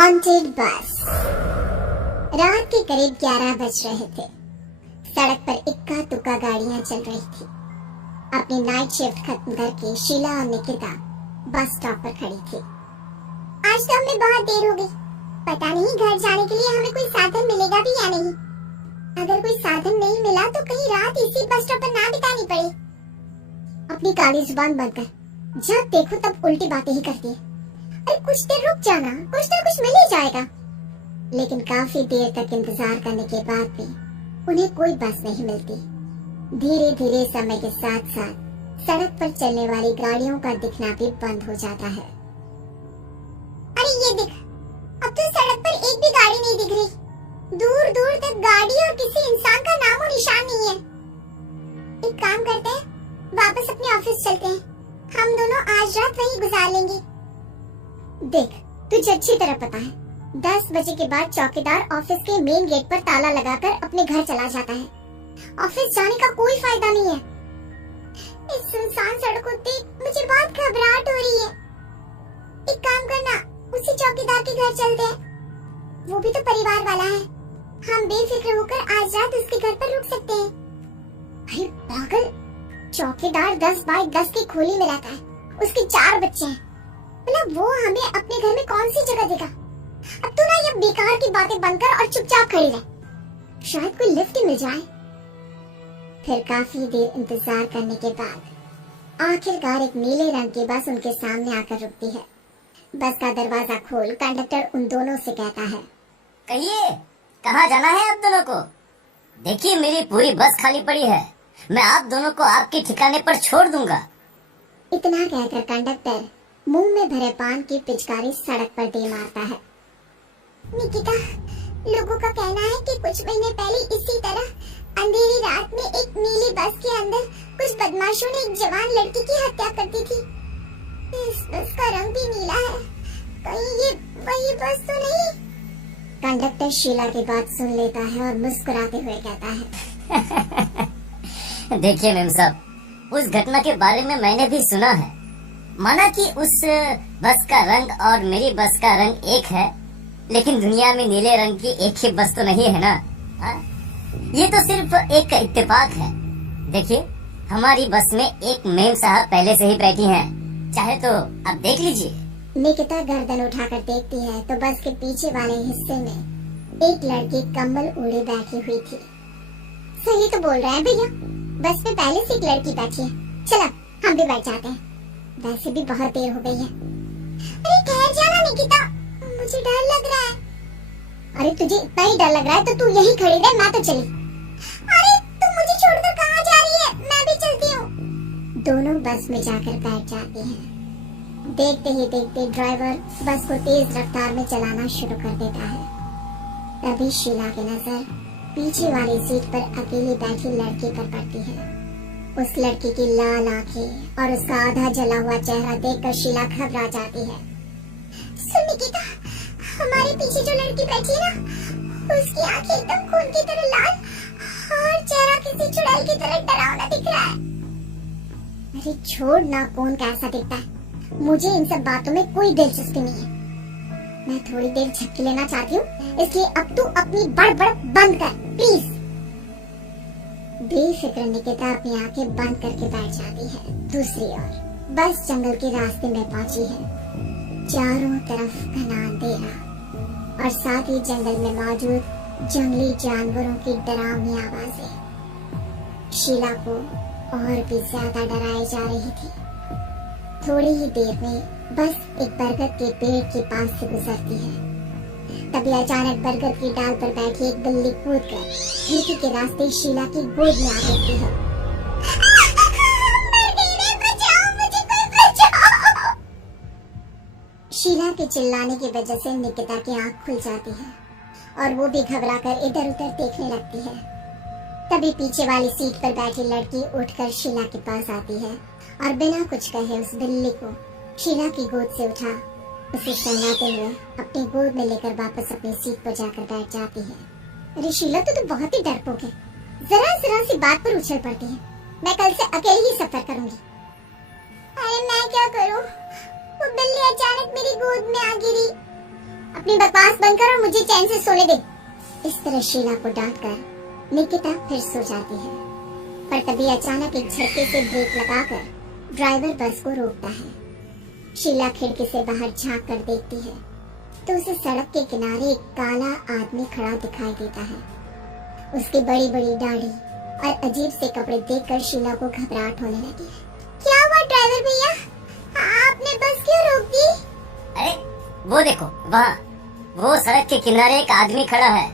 Haunted बस। रात के करीब 11 बज रहे थे। सड़क पर इक्का दुक्का गाड़ियां चल रही थी। अपनी नाइट शिफ्ट खत्म करके शीला और निकिता बस स्टॉप पर खड़ी थी। आज तो हमें बहुत देर हो गई। पता नहीं घर जाने के लिए हमें कोई साधन मिलेगा भी या नहीं। अगर कोई साधन नहीं मिला तो कहीं रात इसी बस स्टॉप पर ना बितानी पड़े। अपनी काली जुबान बंद कर, जब देखो तब उल्टी बातें ही करती है। अरे कुछ देर रुक जाना, कुछ ना कुछ मिल ही जाएगा। लेकिन काफी देर तक इंतजार करने के बाद भी उन्हें कोई बस नहीं मिलती। धीरे धीरे समय के साथ साथ सड़क पर चलने वाली गाड़ियों का दिखना भी बंद हो जाता है। अरे ये देख, अब तो सड़क पर एक भी गाड़ी नहीं दिख रही। दूर दूर तक गाड़ी और किसी इंसान का नामो निशान नहीं है। एक काम करते हैं, वापस अपने ऑफिस चलते हैं। हम दोनों आज रात वहीं गुजार लेंगे। देख, तुझे अच्छी तरह पता है 10 बजे के बाद चौकीदार ऑफिस के मेन गेट पर ताला लगाकर अपने घर चला जाता है। ऑफिस जाने का कोई फायदा नहीं है। इस सुनसान सड़क को देख मुझे बहुत घबराहट हो रही है। एक काम करना, उसी चौकीदार के घर चलते हैं। वो भी तो परिवार वाला है। हम बेफिक्र होकर आज रात उसके घर पर रुक सकते हैं। अरे पागल, चौकीदार 10 बाय 10 की खोली में रहता है। उसके 4 बच्चे हैं। मतलब वो हमें अपने घर में कौन सी जगह देगा। अब तू ना ये बेकार की बातें बंद कर और चुपचाप खड़ी रह। शायद कोई लिफ्ट ही मिल जाए। फिर काफी देर इंतजार करने के बाद आखिरकार एक नीले रंग की बस उनके सामने आकर रुकती है। बस का दरवाजा खोल कंडक्टर उन दोनों से कहता है, कहिए कहाँ जाना है आप दोनों को? देखिए मेरी पूरी बस खाली पड़ी है। मैं आप दोनों को आपके ठिकाने पर छोड़ दूंगा। इतना कहकर कंडक्टर मुंह में भरे पान की पिचकारी सड़क पर दे मारता है। निकिता, लोगों का कहना है कि कुछ महीने पहले इसी तरह अंधेरी रात में एक नीली बस के अंदर कुछ बदमाशों ने एक जवान लड़की की हत्या कर दी थी। इस बस का रंग भी नीला है। कहीं ये वही बस तो नहीं? कंडक्टर शीला की बात सुन लेता है और मुस्कुराते हुए कहता है देखिए मेम साहब, उस घटना के बारे में मैंने भी सुना है। माना कि उस बस का रंग और मेरी बस का रंग एक है, लेकिन दुनिया में नीले रंग की एक ही बस तो नहीं है ना। ये तो सिर्फ एक इत्तेफाक है। देखिए हमारी बस में एक मेम साहब पहले से ही बैठी हैं। चाहे तो आप देख लीजिए। निकिता गर्दन उठाकर देखती है तो बस के पीछे वाले हिस्से में एक लड़की कम्बल ओढ़े बैठी हुई थी। सही तो बोल रहे हैं भैया, बस में पहले से एक लड़की बैठी है। चलो हम भी बैठ जाते हैं, वैसे भी बहुत देर हो गई है। अरे ठहर जाना निकिता, मुझे डर लग रहा है। अरे तुझे इतना ही डर लग रहा है तो तू यहीं खड़ी रह, मैं तो चली। अरे तुम मुझे छोड़कर कहाँ जा रही है? मैं भी चलती हूँ। दोनों बस में जाकर बैठ जाती हैं। देखते ही देखते ड्राइवर बस को तेज रफ्तार में चलाना शुरू कर देता है। तभी शीला की नजर पीछे वाली सीट पर अकेली बैठी लड़की पर पड़ती है। उस लड़की की लाल आंखें और उसका आधा जला हुआ चेहरा देखकर शीला घबरा जाती है। सुन निकिता, हमारे पीछे जो लड़की बैठी है ना, उसकी आंखें एकदम खून की तरह लाल और चेहरा किसी चुड़ैल की तरह डरावना दिख रहा है। अरे छोड़ ना, कौन कैसा दिखता है? मुझे इन सब बातों में कोई दिलचस्पी नहीं है। मैं थोड़ी देर झपकी लेना चाहती हूँ, इसलिए अब तू अपनी बड़बड़ बंद कर प्लीज। बेफिक्र निकिता अपनी आंखें बंद करके बैठ जाती है। दूसरी ओर बस जंगल के रास्ते में पहुंची है। चारों तरफ घना अंधेरा और साथ ही जंगल में मौजूद जंगली जानवरों की डरावनी आवाजें शीला को और भी ज्यादा डराई जा रही थी। थोड़ी ही देर में बस एक बरगद के पेड़ के पास से गुजरती है। तभी अचानक बरगद की डाल पर बैठी एक बिल्ली कूदकर खिड़की के रास्ते शीला की गोद में आ जाती है। शीला के चिल्लाने की वजह से निकिता की आंख खुल जाती है और वो भी घबराकर इधर उधर देखने लगती है। तभी पीछे वाली सीट पर बैठी लड़की उठकर शीला के पास आती है और बिना कुछ कहे उस बिल्ली को शीला की गोद से उठा उसे सहलाते हुए अपनी गोद में लेकर वापस अपनी सीट पर जाकर बैठ जाती है। अरे शीला, तो बहुत ही डरपोक है। जरा सी बात पर उछल पड़ती है। मैं कल से अकेली ही सफर करूंगी। अरे मैं क्या करूं? वो बिल्ली अचानक मेरी गोद में आ गिरी। अपनी बकवास बंद कर और मुझे चैन से सोने दे। इस तरह शीला को डांटकर निकिता फिर सो जाती है, पर तभी अचानक एक झटके से ब्रेक लगाकर ड्राइवर बस को रोकता है। शीला खिड़की से बाहर झांक कर देखती है तो उसे सड़क के किनारे एक काला आदमी खड़ा दिखाई देता है। उसकी बड़ी बड़ी दाढ़ी और अजीब से कपड़े देखकर शीला को घबराहट होने लगी। क्या हुआ ड्राइवर भैया, आपने बस क्यों रोक दी? अरे वो देखो, वहाँ वो सड़क के किनारे एक आदमी खड़ा है,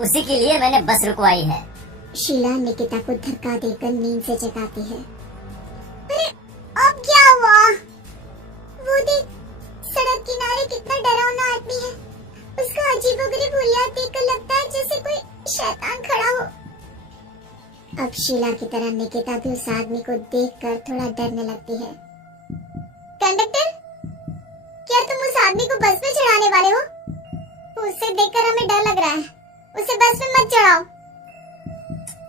उसी के लिए मैंने बस रुकवाई है। शीला निकिता को धक्का देकर नींद से जगाती है। अरे अब क्या हुआ? वो देख, सड़क किनारे कितना डरावना आदमी है। उसका अजीबोगरीब हुलिया देखकर लगता है जैसे कोई शैतान खड़ा हो। अब शीला की तरह निकिता भी उस आदमी को देखकर थोड़ा डरने लगती है। कंडक्टर, क्या तुम उस आदमी को बस में चढ़ाने वाले हो? उसे देखकर हमें डर लग रहा है, उसे बस में मत चढ़ाओ।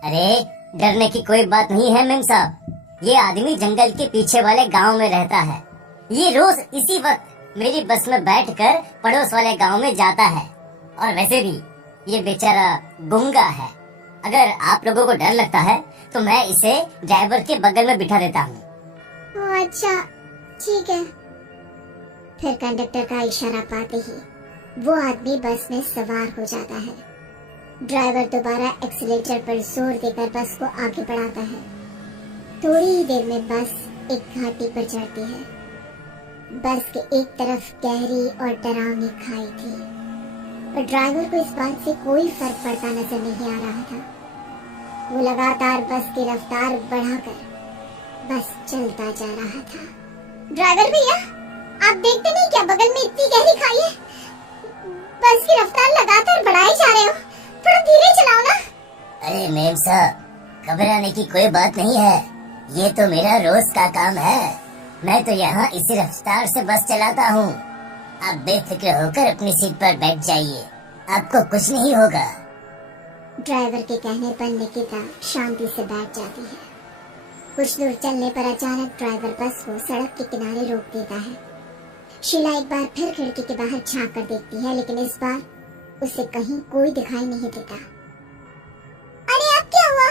अरे डरने की कोई बात नहीं है मेम साहब, ये आदमी जंगल के पीछे वाले गांव में रहता है। ये रोज इसी वक्त मेरी बस में बैठकर पड़ोस वाले गांव में जाता है। और वैसे भी ये बेचारा गूंगा है। अगर आप लोगों को डर लगता है तो मैं इसे ड्राइवर के बगल में बिठा देता हूँ। अच्छा ठीक है। फिर कंडक्टर का इशारा पाते ही वो आदमी बस में सवार हो जाता है। ड्राइवर दोबारा एक्सीलेटर पर जोर देकर बस को आगे बढ़ाता है। थोड़ी ही देर में बस एक घाटी पर चढ़ती है। बस के एक तरफ गहरी और डरावनी खाई थी, पर ड्राइवर को इस बात से कोई फर्क पड़ता नजर नहीं आ रहा था। वो लगातार बस की रफ्तार बढ़ाकर बस चलता जा रहा था। ड्राइवर भैया, आप देखते नहीं क्या बगल में इतनी गहरी खाई है? बस की रफ्तार लगातार बढ़ाए जा रहे हो, थोड़ा धीरे चलाओ ना। अरे मेम साहब, घबराने की कोई बात नहीं है, ये तो मेरा रोज का काम है। मैं तो यहाँ इसी रफ्तार से बस चलाता हूँ। आप बेफिक्र होकर अपनी सीट पर बैठ जाइए, आपको कुछ नहीं होगा। ड्राइवर के कहने पर निकिता शांति से बैठ जाती है। कुछ दूर चलने पर अचानक ड्राइवर बस को सड़क के किनारे रोक देता है। शीला एक बार फिर खिड़की के बाहर झांक कर देखती है, लेकिन इस बार उसे कहीं कोई दिखाई नहीं देता। अरे अब क्या हुआ?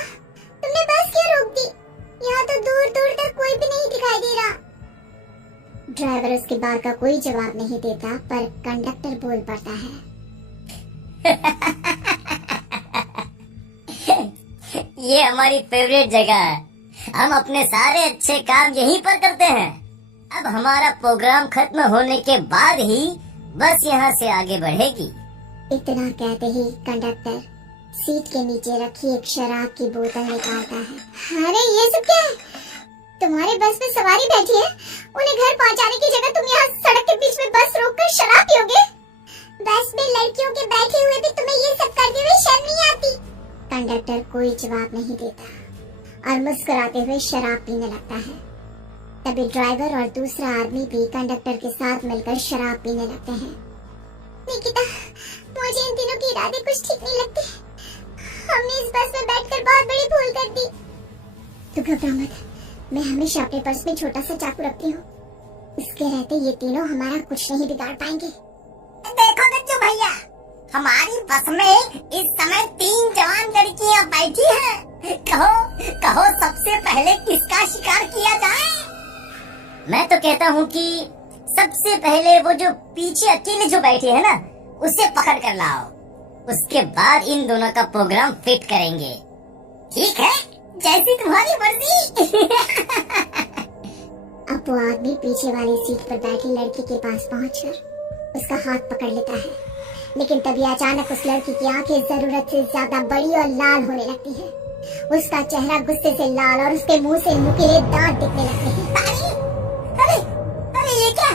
तुमने बस क्यों रोक दी? यहाँ तो दूर दूर तक कोई भी नहीं दिखाई दे रहा। ड्राइवर उसकी बात का कोई जवाब नहीं देता, पर कंडक्टर बोल पड़ता है। ये हमारी फेवरेट जगह है, हम अपने सारे अच्छे काम यहीं पर करते हैं। अब हमारा प्रोग्राम खत्म होने के बाद ही बस यहाँ से आगे बढ़ेगी। इतना कहते ही कंडक्टर सीट के नीचे रखी एक शराब की बोतल निकालता है। अरे ये सब क्या है? तुम्हारे बस में सवारी बैठी है, उन्हें घर पहुंचाने की जगह तुम यहाँ सड़क के बीच में बस रोककर शराब पियोगे? बस में लड़कियों के बैठे हुए भी तुम्हें ये सब करते हुए शर्म नहीं आती? कंडक्टर कोई जवाब नहीं देता और मुस्कुराते हुए शराब पीने लगता है। तभी ड्राइवर और दूसरा आदमी भी कंडक्टर के साथ मिलकर शराब पीने लगते हैं। निकिता, मुझे इन तीनों के इरादे कुछ ठीक नहीं लगते। हमने इस बस में बैठकर बहुत बड़ी भूल कर दी। तू घबरा मत, मैं हमेशा अपने पर्स में छोटा सा चाकू रखती हूँ। इसके रहते ये तीनों हमारा कुछ नहीं बिगाड़ पाएंगे। देखो गज्जू भैया, हमारी बस में इस समय 3 जवान लड़कियाँ बैठी हैं। कहो सबसे पहले किसका शिकार किया जाए? मैं तो कहता हूँ कि सबसे पहले वो जो पीछे अकेले जो बैठी है ना, उसे पकड़ कर लाओ। उसके बाद इन दोनों का प्रोग्राम फिट करेंगे। ठीक है, जैसी तुम्हारी मर्जी। अब वो आदमी पीछे वाली सीट पर बैठी लड़की के पास पहुंचकर उसका हाथ पकड़ लेता है, लेकिन तभी अचानक उस लड़की की आंखें जरूरत से ज्यादा बड़ी और लाल होने लगती है। उसका चेहरा गुस्से से लाल और उसके मुंह से नुकीले दांत दिखने लगते हैं। अरे ये क्या?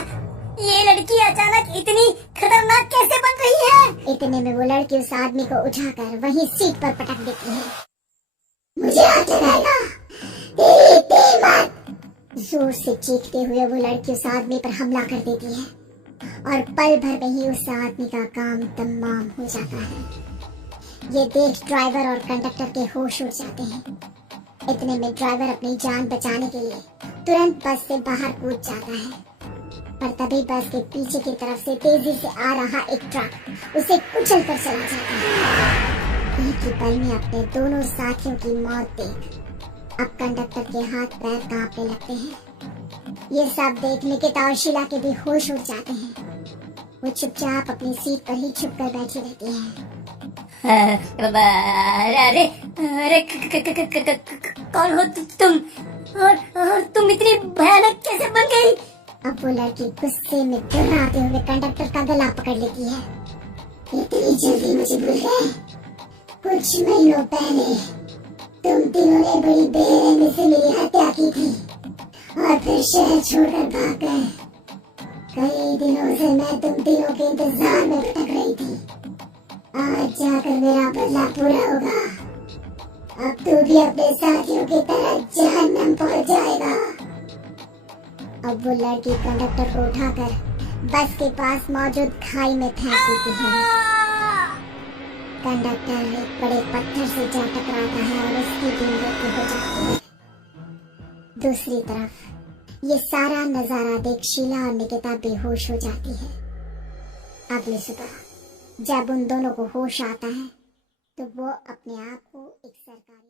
ये लड़की अचानक इतनी खतरनाक कैसे बन रही है? इतने में वो लड़की उस आदमी को उठाकर वहीं सीट पर पटक देती है। मुझे हाथ लगाएगा, तेरी मत! जोर से चीखते हुए वो लड़की उस आदमी पर हमला कर देती है और पल भर में ही उस आदमी का काम तमाम हो जाता है। ये देख ड्राइवर और कंडक्टर के होश उड़ जाते हैं। इतने में ड्राइवर अपनी जान बचाने के लिए तुरंत बस से बाहर कूद जाता है। पर तभी बस के पीछे की तरफ से तेजी से आ रहा एक ट्रक उसे कुचल कर चला जाता है। एक ही पल में अपने दोनों साथियों की मौत देख अब कंडक्टर के हाथ पैर कांपने लगते हैं। ये सब देखने के तो शीला के भी होश उड़ जाते हैं। वो चुपचाप अपनी सीट पर ही छुप कर बैठी रहती है। अरे अरे कौन हो तुम और तुम इतनी भयानक कैसे बन गई? अब वो लड़की गुस्से में गुर्राते हुए कंडक्टर का गला पकड़ लेती है। इतनी जल्दी मुझे भूल गए? कुछ महीनों पहले तुम तीनों ने बड़ी बेरहमी से मेरी हत्या की थी और फिर शहर छोड़कर भाग गए। कई दिनों से मैं तुम तीनों के इंतजार में भटक रही थी। आज जाकर मेरा बदला पूरा होगा। अब तू भी अपने साथियों की तरह जहन्नम पहुंच जाएगा। अब वो लड़की कंडक्टर को उठाकर बस के पास मौजूद खाई में फेंक देती है। कंडक्टर एक बड़े पत्थर से जा टकराता है और उसकी भी मृत्यु हो जाती है। दूसरी तरफ ये सारा नजारा देख शीला और निकिता बेहोश हो जाती है। अगली सुबह जब उन दोनों को होश आता है तो वो अपने आप को एक सरकारी